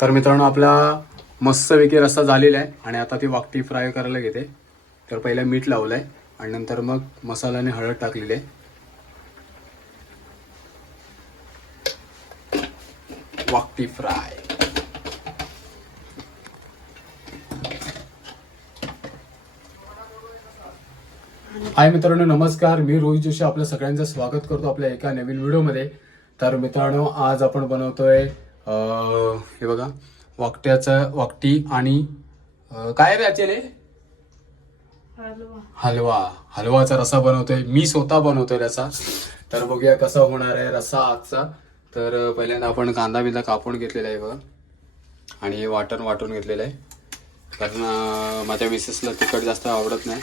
तर मित्रांनो आपला मस्तपैकी रस्सा झालेला आहे आणि आता ती वाकटी फ्राय करायला घेते. तर पहिला मीठ लावलं आहे आणि नंतर मग मसाल्याने हळद टाकलेली आहे. वाकटी फ्राय. हाय मित्रांनो नमस्कार. मी रोहित जोशी आपल्या सगळ्यांचं स्वागत करतो आपल्या एका नवीन व्हिडिओमध्ये. तर मित्रांनो आज आपण बनवतोय हे बघा वाकट्याचं वाकटी आणि काय रे हलवा. हलवाचा रसा बनवतोय. मी स्वतः बनवतोय रसा. तर बघूया कसा होणार आहे रसा आजचा. तर पहिल्यांदा आपण कांदा बिंदा कापून घेतलेला आहे बघा. आणि हे वाटण वाटून घेतलेलं आहे. कारण माझ्या मिसेसला तिखट जास्त आवडत नाही.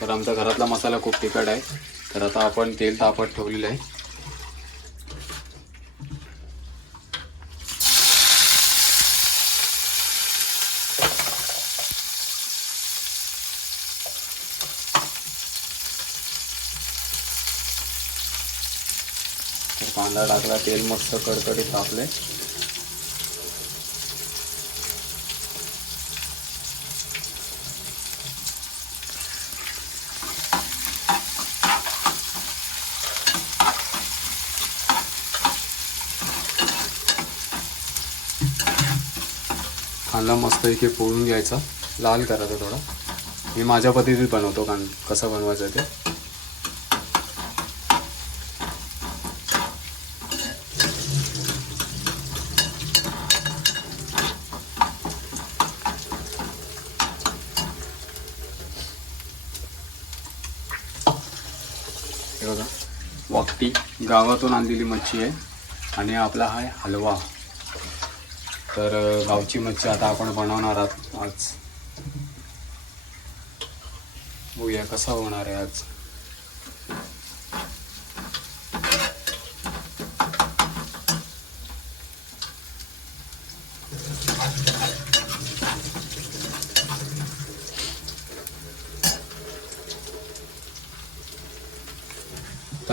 तर आमच्या घरातला मसाला खूप तिखट आहे. तर आता आपण तेल तापत ठेवलेलं आहे. कांदा टाकला तेल मस्त कडकडीत तापले कांदा मस्त इथे पोळून घ्यायचा. लाल करायचा थोडा. मी माझ्या पद्धतीत बनवतो कांदा. कसं बनवायचं ते हे बघा वाकटी गावातून आणलेली मच्छी आहे. आणि आपला हा आहे हलवा. तर गावची मच्छी आता आपण बनवणार आहोत आज. बघूया कसा होणार आहे आज.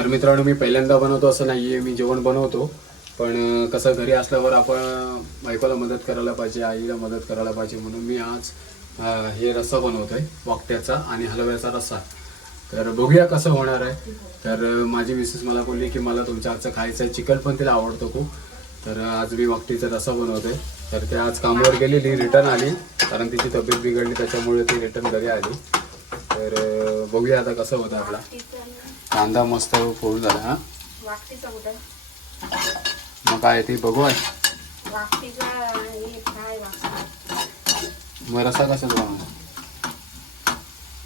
मित्रांनो मी पहिल्यांदा बनवतो असं नाही आहे मी जेवण बनवतो. पण कसं घरी असल्यावर आपण बायकोला मदत करायला पाहिजे आईला मदत करायला पाहिजे म्हणून मी आज हे रस्सा बनवतो आहे वाकट्याचा आणि हलव्याचा रस्सा. तर बघूया कसं होणार आहे. तर माझी मिसेस मला बोलली की मला तुमच्या आजचं खायचं आहे चिकन पण तिला आवडतो खूप. तर आज मी वाकटीचा रस्सा बनवतोय. तर ते आज कामावर गेलेली रिटर्न आली. कारण तिची तब्येत बिघडली त्याच्यामुळे ती रिटर्न घरी आली. तर बघूया आता कसं होतं आपला. कांदा मस्त फोडून झाला हा. मग काय ते बघू आहे. काय मग रसा कसा बनवणार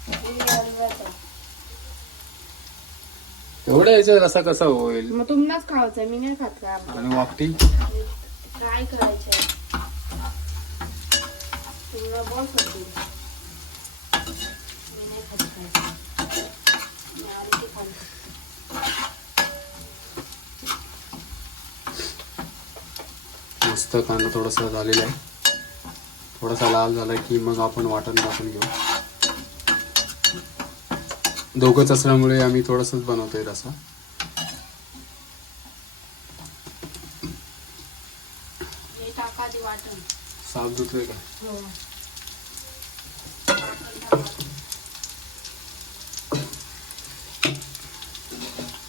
हे. एवढ्या याचा रसा कसा होईल? मग तुम्हालाच खायचं मी नाही खात का? आणि वाकटी ट्राय करायचे तुम्हाला बॉस होती मी नाही खात काय मी आली की खाली मस्त कांदा थोडासा झालेला आहे. थोडासा लाल झाला की मग आपण वाटण टाकून घेऊ. दोघंच असल्यामुळे आम्ही थोडंसंच बनवतोय रसा. हे साफ धुतोय का?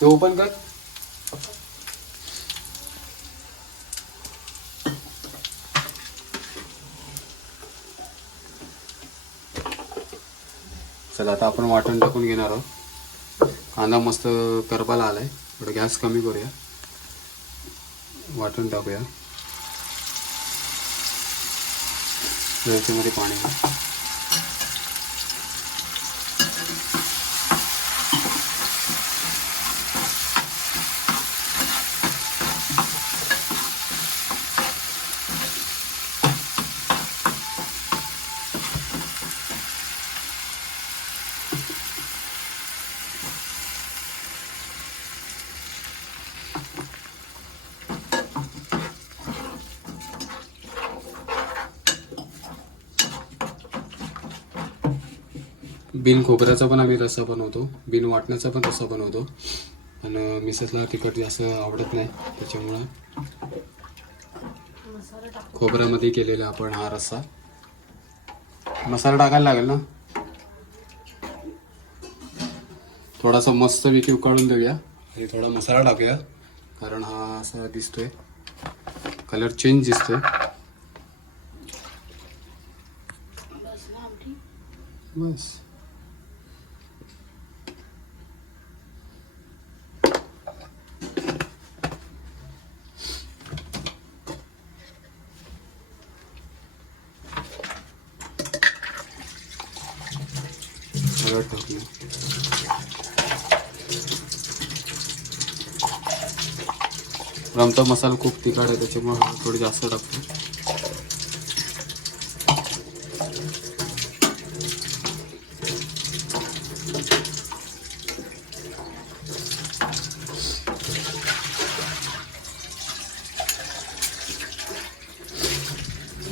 ते ओपन कर. चला आता आपण वाटण टाकून घेणार आहोत. कांदा मस्त करपाला आलाय. थोडं गॅस कमी करूया. वाटण टाकूया. याच्यामध्ये पाणी बिन खोबऱ्याचा पण आम्ही रस्सा बनवतो बिन वाटण्याचा पण रस्सा बनवतो. आणि मिसेसला तिखट जास्त आवडत नाही त्याच्यामुळं खोबऱ्यामध्ये केलेला आपण हा रस्सा. मसाला टाकायला लागेल ना? थोडासा मस्त विकी उकाळून देऊया आणि थोडा मसाला टाकूया कारण हा असा दिसतोय. कलर चेंज दिसतोय बस ना आमटी बस सगळं टाकलं. आमचा मसाला खूप तिखट आहे त्याच्यामुळे थोडी जास्त टाकतो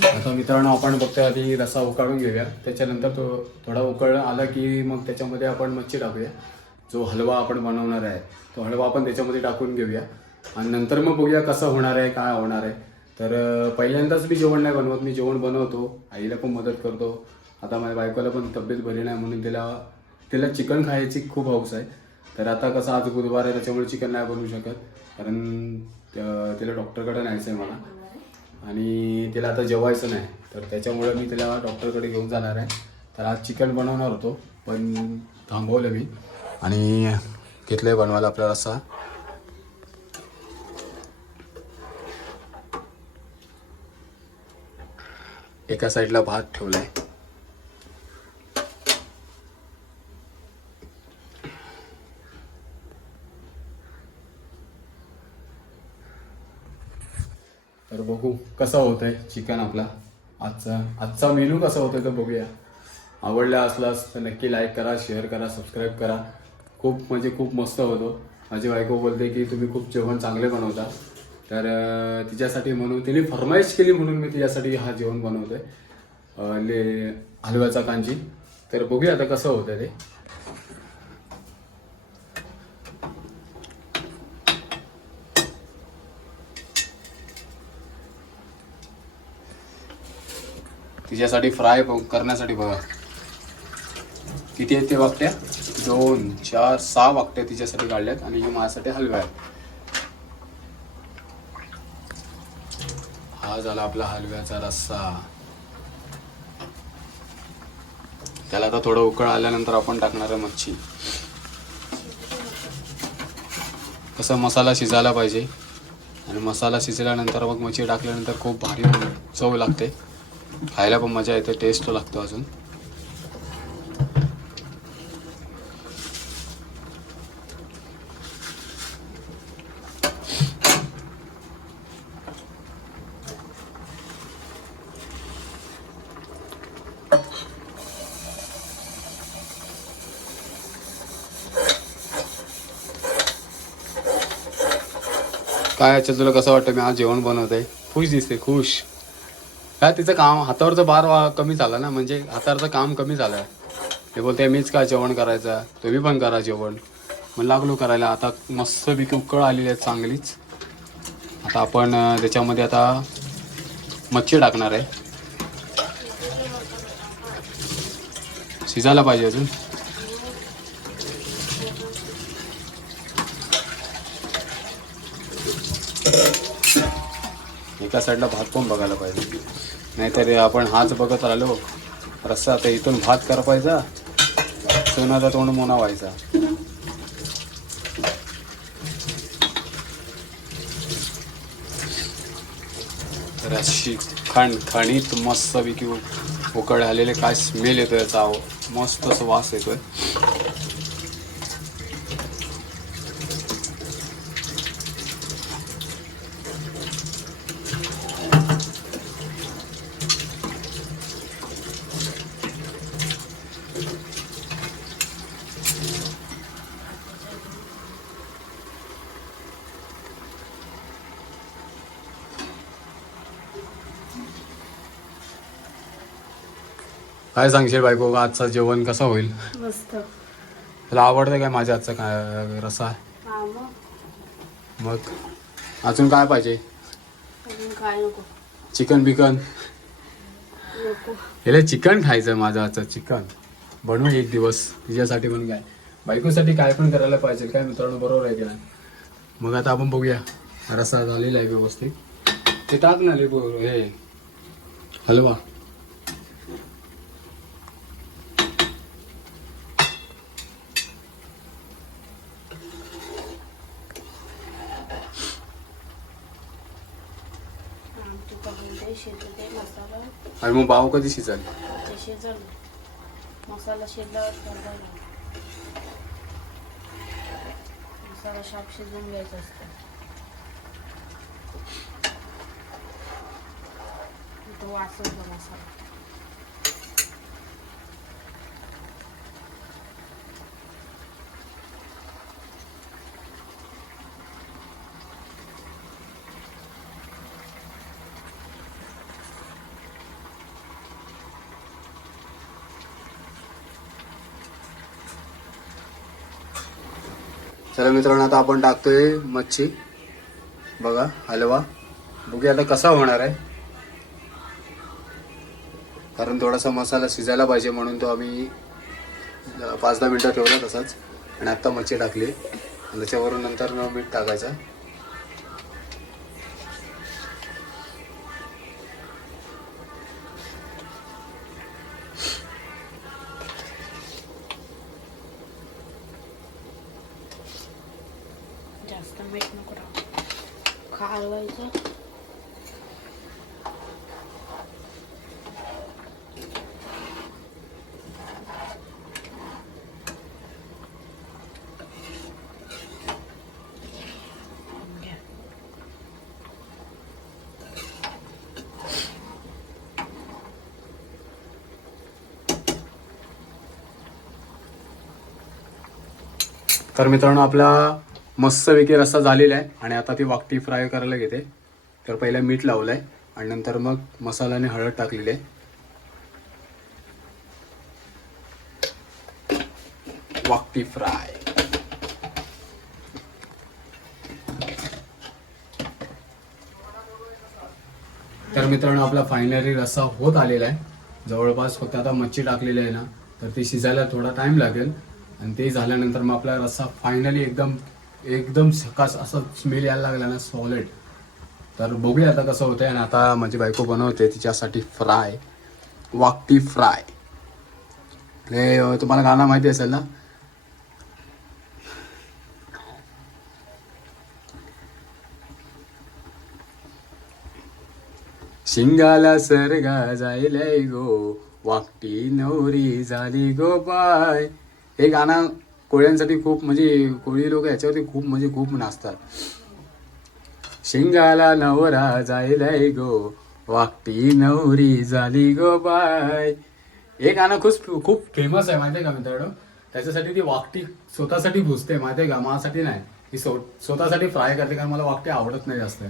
आता मित्रांनो आपण बघतोय आधी रसा उकाळून घेऊया. त्याच्यानंतर तो थोडा उकळ आला की मग त्याच्यामध्ये आपण मच्छी टाकूया. जो हलवा आपण बनवणार आहे तो हलवा आपण त्याच्यामध्ये टाकून घेऊया. आणि नंतर मग बघूया कसं होणार आहे काय होणार आहे. तर पहिल्यांदाच मी जेवण नाही बनवत. मी जेवण बनवतो. आईला पण मदत करतो. आता माझ्या बायकोला पण तब्येत बरी नाही म्हणून तिला तिला चिकन खायची खूप हौस आहे. तर आता कसं आज बुधवार आहे त्याच्यामुळे चिकन नाही बनवू शकत. कारण तिला डॉक्टरकडे न्यायचं आहे मला. आणि तिला आता जेवायचं नाही. तर त्याच्यामुळे मी तिला डॉक्टरकडे घेऊन जाणार आहे. तर आज चिकन बनवणार होतो. पण थांबवलं मी. आणि घेतलं आहे बनवायला आपल्याला असा एका साईडला भात ठेवलाय. तर बघू कसा होत आहे चिकन आपला. आजचा आजचा मेनू कसा होतोय तर बघूया. आवडला असलास तर नक्की लाईक करा शेअर करा सबस्क्राईब करा. खूप म्हणजे खूप मस्त होतो. माझी बायको बोलते की तुम्ही खूप जेवण चांगले बनवता. तर तिच्यासाठी म्हणून तिने फरमाईश केली म्हणून मी तिच्यासाठी हा जेवण बनवतोय. ले हलव्याचा कांजी. तर बघूया आता कसं होतं ते. तिच्यासाठी फ्राय करण्यासाठी बघा. किती आहेत ते वाकट्या दोन चार सहा वाकट्या तिच्यासाठी काढल्यात आणि माझ्यासाठी हलव्या आहेत. हा झाला आपला हलव्याचा रस्सा. त्याला आता थोडं उकळ आल्यानंतर आपण टाकणार आहे मच्छी. कसं मसाला शिजायला पाहिजे. आणि मसाला शिजल्यानंतर मग मच्छी टाकल्यानंतर खूप भारी चव लागते. खायला पण मजा येते टेस्ट लागतो अजून. काय अच्छा तुला कसं वाटतं? मी आज जेवण बनवते खुश दिसते खुश. काय तिचं काम हातावरचं भार वा- कमी झाला ना म्हणजे हातावरचं काम कमी झालं. ते बोलते मीच काय जेवण करायचं? तुम्ही पण करा जेवण. मग लागलो करायला. आता मस्त पैकी उकळ आलेली आहे चांगलीच. आता आपण त्याच्यामध्ये आता मच्छी टाकणार आहे. शिजायला पाहिजे अजून. एका साईडला भात पण बघायला पाहिजे? नाहीतर आपण हाच बघत राहिलो रस्सा तर इथून भात करपायचा सोनाचा तोंड मोना व्हायचा. तर अशी खणखणीत मस्त विकी उकळ आलेले काय स्मेल येतोय याचा. मस्त असं वास येतोय. काय सांगशील बायको आजचं जेवण कसं होईल? मस्त. तुला आवडतं काय माझ्या आजचा काय रसा हा मग? मग? अजून काय पाहिजे? अजून काय नको. चिकन बिकन? नको. hele चिकन खायचं माझं आजचं चिकन. बनवू एक दिवस तिच्यासाठी पण काय. बायकोसाठी काय पण करायला पाहिजे काय मित्रांनो बरोबर आहे की नाही? मग आता आपण बघूया. रस्सा झालेला आहे व्यवस्थित. ते टाक ना लिंबू हे. हलवा. ते मसाला आणि मग भाव कधी शिजाल? ते शिजवलं. मसाला शिजल्यावर करायला मसाला शाप शिजवून घ्यायचा असतो. तो वास येतो मसाला. चला मित्रांनो आता आपण टाकतोय मच्छी. बघा हलवा. बघूया आता कसा होणार आहे. कारण थोडासा मसाला शिजायला पाहिजे म्हणून तो आम्ही पाच दहा मिनटं ठेवला तसाच. आणि आत्ता मच्छी टाकली. त्याच्यावरून नंतर मीठ टाकायचं. मीठ नको टाकू खालवायचं तर मित्रांनो आपला मस्तपैकी रस्सा झालेला आहे आणि आता ती वाकटी फ्राय करायला घेते. तर पहिला मीठ लावलं आहे आणि नंतर मग मसाल्याने हळद टाकलेली आहे. वाकटी फ्राय. तर मित्रांनो आपला फायनली रस्सा होत आलेला आहे. जवळपास फक्त आता मच्छी टाकलेली आहे ना तर ती शिजायला थोडा टाइम लागेल. आणि ते झाल्यानंतर मग आपला रस्सा फायनली एकदम एकदम सकास असा स्मेल यायला लागला ना सॉलिड तर बघूया आता कसं होतंय आणि आता माझी बायको बनवते तिच्यासाठी फ्राय वाकटी फ्राय हे तुम्हाला गाणं माहिती असेल ना? शिंगाला सरगा जायलाय गो वाकटी नवरी झाली गो बाय. हे गाणं कोळ्यांसाठी खूप म्हणजे कोळी लोक याच्यावरती खूप म्हणजे खूप नाचतात. शिंगाला नवरा जायलाय गो वाकटी नवरी झाली गो बाय. हे गाणं खूप खूप फेमस आहे माहितीये का मित्रांनो? त्याच्यासाठी ती वाकटी स्वतःसाठी भुजते माहितीये का? माझ्यासाठी नाही. ती स्व- स्वतःसाठी फ्राय करते कारण मला वाकटी आवडत नाही जास्त.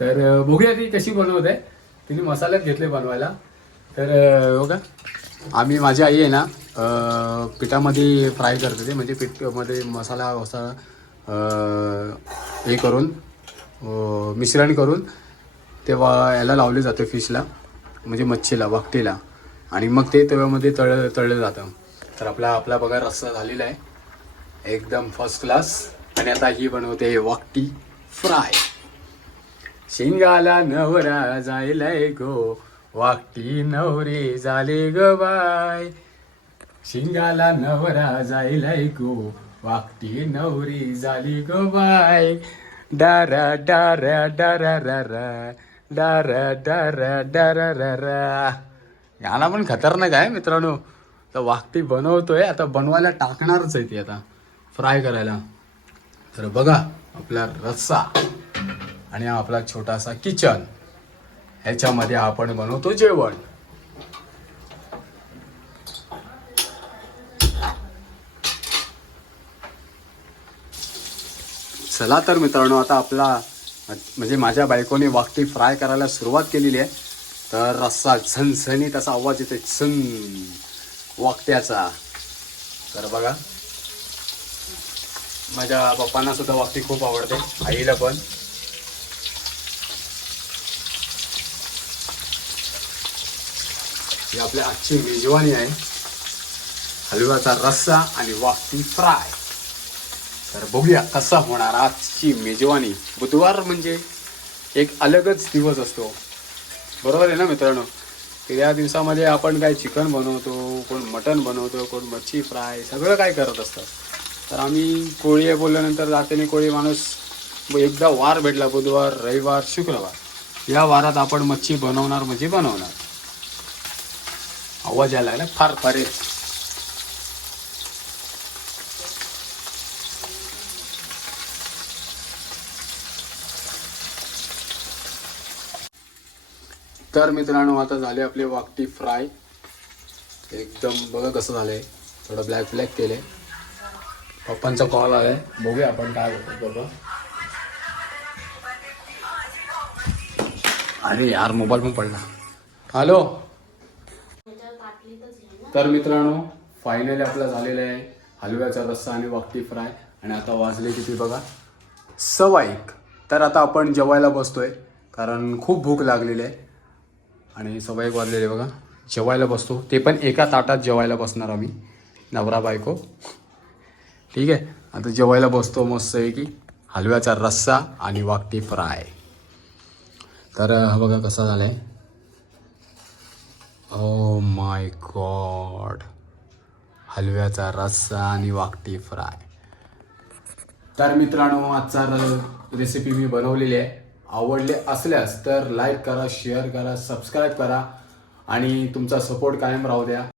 तर बघूया ती कशी बनवते. तिने मसाल्यात घेतले बनवायला. तर बघा. आम्ही माझी आई आहे ना पिठामध्ये फ्राय करते ते म्हणजे पीठमध्ये मसाला वसा हे करून मिश्रण करून तेव्हा याला लावले जाते फिशला म्हणजे मच्छीला वाकटीला आणि मग ते तव्यामध्ये तळ तळलं जातं. तर आपला आपला बघा रस्सा झालेला आहे. एकदम फर्स्ट क्लास आणि आता ही बनवते वाकटी फ्राय. शिंगाला नवरा जायला गो. वाकटी नवरी झाली ग बाय. शिंगाला नवरा जायलाय गो. वाकटी नवरी झाली ग बाय. डारा डारा डारा रारा डारा डारा डारा रारा गाणं पण खतरनाक आहे मित्रांनो. तर वाकटी बनवतोय. आता बनवायला टाकणारच आहे ती आता. फ्राय करायला. तर बघा आपला रस्सा आणि आपला छोटासा किचन ह्याच्यामध्ये आपण बनवतो जेवण. चला तर मित्रांनो आता आपला म्हणजे माझ्या बायकोने वाकटी फ्राय करायला सुरुवात केलेली आहे. तर रस्सा झणझणीत असा आवाज येते झन वाकट्याचा. तर बघा माझ्या पप्पांना सुद्धा वाकटी खूप आवडते आईला पण. ही आपल्या आजची मेजवानी आहे. हलव्याचा रस्सा आणि वाफी फ्राय. तर बघूया कसा होणार आजची मेजवानी. बुधवार म्हणजे एक अलगच दिवस असतो. बरोबर आहे ना मित्रांनो? त्या या दिवसामध्ये आपण काय चिकन बनवतो कोण मटन बनवतो कोण मच्छी फ्राय सगळं काय करत असतात तर आम्ही कोळी आहे बोलल्यानंतर जातेने कोळी माणूस एकदा वार भेटला बुधवार रविवार शुक्रवार. या वारात आपण मच्छी बनवणार म्हणजे बनवणार. आवाज यायला लागला फार फार तर मित्रांनो आता झाले आपले वाकटी फ्राय. एकदम बघा कसं झालंय. थोडं ब्लॅक ब्लॅक केले पप्पांचा कॉल आलाय. बघूया आपण काय होतं बाबा अरे यार मोबाईल पण पडला. हॅलो तर मित्रांनो फायनली आपला झालेला आहे. हलव्याचा रस्सा आणि वाकटी फ्राय. आणि आता वाजले किती बघा? सव्वा एक. तर आता आपण जेवायला बसतोय कारण खूप भूक लागलेली आहे. आणि सवाईक एक वाजलेले बघा. जेवायला बसतो. ते पण एका ताटात जेवायला बसणार आम्ही. नवरा बायको. ठीक आहे? आता जेवायला बसतो मस्त आहे की हलव्याचा रस्सा आणि वाकटी फ्राय. तर हा बघा कसा आहे ओ माय गॉड हलव्याचा रस्सा आणि वाकटी फ्राय. तर मित्रांनो आजचा रेसिपी मी बनवलेली आहे. आवडले असल्यास तर लाईक करा शेअर करा सबस्क्राईब करा आणि तुमचा सपोर्ट कायम राहू द्या.